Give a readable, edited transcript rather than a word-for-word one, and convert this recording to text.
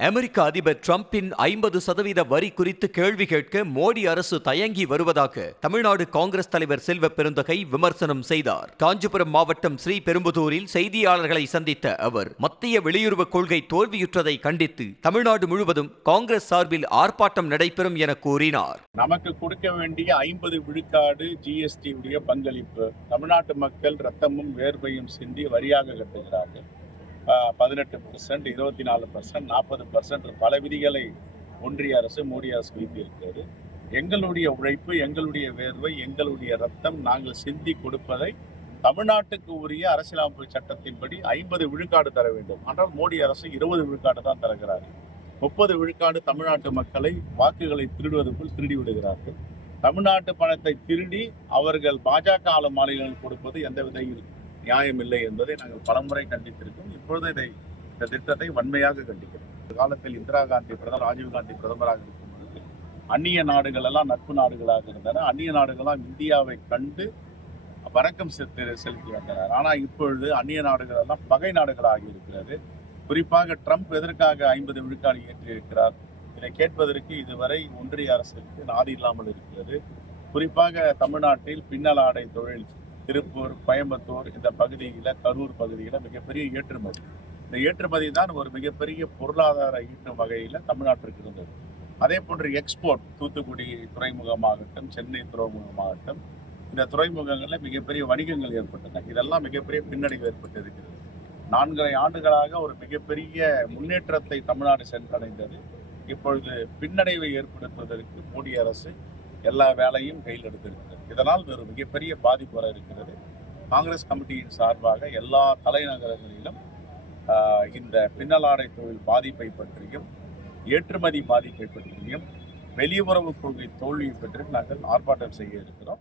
அமெரிக்க அதிபர் டிரம்பின் 50% வரி குறித்து கேள்வி கேட்க மோடி அரசு தயங்கி வருவதாக தமிழ்நாடு காங்கிரஸ் தலைவர் செல்வ பெருந்தகை விமர்சனம் செய்தார். காஞ்சிபுரம் மாவட்டம் ஸ்ரீபெரும்புதூரில் செய்தியாளர்களை சந்தித்த அவர் மத்திய வெளியுறவு கொள்கை தோல்வியுற்றதை கண்டித்து தமிழ்நாடு முழுவதும் காங்கிரஸ் சார்பில் ஆர்ப்பாட்டம் நடைபெறும் என கூறினார். நமக்கு கொடுக்க வேண்டிய 50 விழுக்காடு ஜிஎஸ்டி உடைய பங்களிப்பு தமிழ்நாட்டு மக்கள் ரத்தமும் வேர்வையும் சிந்தி வரியாக கட்டுகிறார்கள். 18%, 24%, 40% பல விதிகளை ஒன்றிய அரசு மோடி அரசு வைத்திருக்கிறது. எங்களுடைய உழைப்பு, எங்களுடைய வேர்வை, எங்களுடைய ரத்தம் நாங்கள் சிந்தி கொடுப்பதை தமிழ்நாட்டுக்கு உரிய அரசியலமைப்பு சட்டத்தின்படி 50 விழுக்காடு தர வேண்டும். ஆனால் மோடி அரசு 20 விழுக்காடு தான் தருகிறார்கள். 30 விழுக்காடு தமிழ்நாட்டு மக்களை வாக்குகளை திருடுவதற்குள் திருடி விடுகிறார்கள். தமிழ்நாட்டு பணத்தை திருடி அவர்கள் பாஜக ஆளும் மாநிலங்கள் கொடுப்பது எந்த விதையில் நியாயம் இல்லை என்பதை நாங்கள் பலமுறை கண்டித்திருக்கோம். இப்பொழுது இந்த திட்டத்தை வன்மையாக கண்டிக்கிறோம். காலத்தில் இந்திரா காந்தி பிரதமர், ராஜீவ்காந்தி பிரதமராக இருக்கும் பொழுது அந்நிய நாடுகள் எல்லாம் நட்பு நாடுகளாக இருந்தன. அந்நிய நாடுகள்லாம் இந்தியாவை கண்டு வணக்கம் செலுத்தி வந்தனர். ஆனால் இப்பொழுது அந்நிய நாடுகள் எல்லாம் பகை நாடுகளாகி இருக்கிறது. குறிப்பாக ட்ரம்ப் எதற்காக 50 விழுக்காடு ஏற்றிருக்கிறார்? இதை கேட்பதற்கு இதுவரை ஒன்றிய அரசுக்கு நாதி இல்லாமல் இருக்கிறது. குறிப்பாக தமிழ்நாட்டில் பின்னலாடை தொழில் திருப்பூர், கோயம்புத்தூர் இந்த பகுதியில், கரூர் பகுதியில் மிகப்பெரிய ஏற்றுமதி. இந்த ஏற்றுமதி தான் ஒரு மிகப்பெரிய பொருளாதார ஈட்டும் வகையில் தமிழ்நாட்டிற்கு இருந்தது. அதே போன்று எக்ஸ்போர்ட், தூத்துக்குடி துறைமுகமாகட்டும், சென்னை துறைமுகமாகட்டும், இந்த துறைமுகங்களில் மிகப்பெரிய வணிகங்கள் ஏற்பட்டன. இதெல்லாம் மிகப்பெரிய பின்னடைவு ஏற்பட்டு இருக்கிறது. 4 ஆண்டுகளாக ஒரு மிகப்பெரிய முன்னேற்றத்தை தமிழ்நாடு சென்றடைந்தது. இப்பொழுது பின்னடைவை ஏற்படுத்துவதற்கு மோடி அரசு எல்லா வேலையும் கையில் எடுத்திருக்கிறது. இதனால் ஒரு மிகப்பெரிய பாதிப்பு வர இருக்கிறது. காங்கிரஸ் கமிட்டியின் சார்பாக எல்லா தலைநகரங்களிலும் இந்த பின்னலாடை தொழில் பாதிப்பை பற்றியும், ஏற்றுமதி பாதிப்பை பற்றியும், வெளியுறவு கொள்கை தோல்வியை பற்றியும் நாங்கள் ஆர்ப்பாட்டம் செய்ய இருக்கிறோம்.